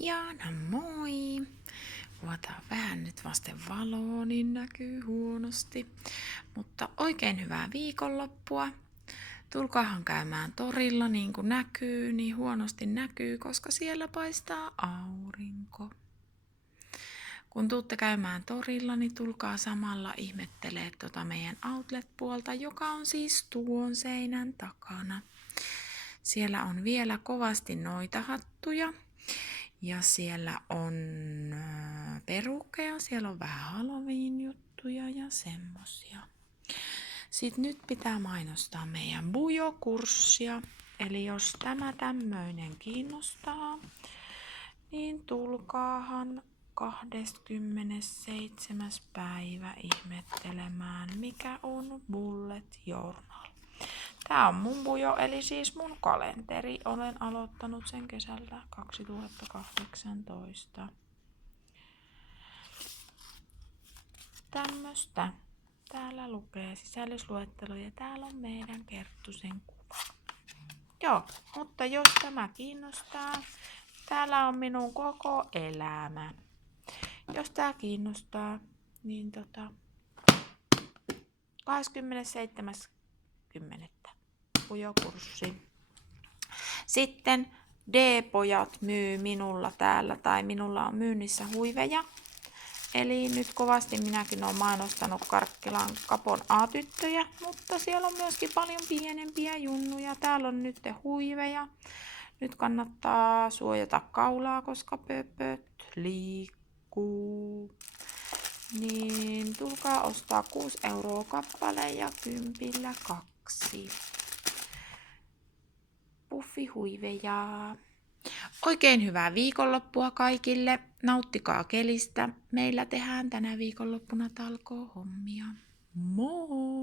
Jaana, moi! Kuvataan vähän nyt vasten valoa, niin näkyy huonosti. Mutta oikein hyvää viikonloppua. Tulkaahan käymään torilla niin kuin näkyy, niin huonosti näkyy, koska siellä paistaa aurinko. Kun tuutte käymään torilla, niin tulkaa samalla ihmettelee meidän outlet-puolta, joka on siis tuon seinän takana. Siellä on vielä kovasti noita hattuja. Ja siellä on perukkeja, siellä on vähän Halloween-juttuja ja semmosia. Sitten nyt pitää mainostaa meidän bujo-kurssia. Eli jos tämä tämmöinen kiinnostaa, niin tulkaahan 27. päivä ihmettelemään, mikä on Bullet Journal. Tää on mun bujo, eli siis mun kalenteri. Olen aloittanut sen kesällä 2018. Tämmöstä. Täällä lukee sisällysluettelo ja täällä on meidän Kerttusen kuva. Joo, mutta jos tämä kiinnostaa, täällä on minun koko elämä. Jos tää kiinnostaa, niin 27.10. bujokurssi. Sitten D-pojat myy minulla täällä, tai minulla on myynnissä huiveja. Eli nyt kovasti minäkin olen mainostanut Karkkilan Kapon A-tyttöjä, mutta siellä on myöskin paljon pienempiä junnuja. Täällä on nyt huiveja. Nyt kannattaa suojata kaulaa, koska pöpöt liikkuu. Niin tulkaa ostaa 6 € kappale ja 10 2. Puffihuiveja. Oikein hyvää viikonloppua kaikille. Nauttikaa kelistä. Meillä tehdään tänä viikonloppuna talkoohommia. Moi!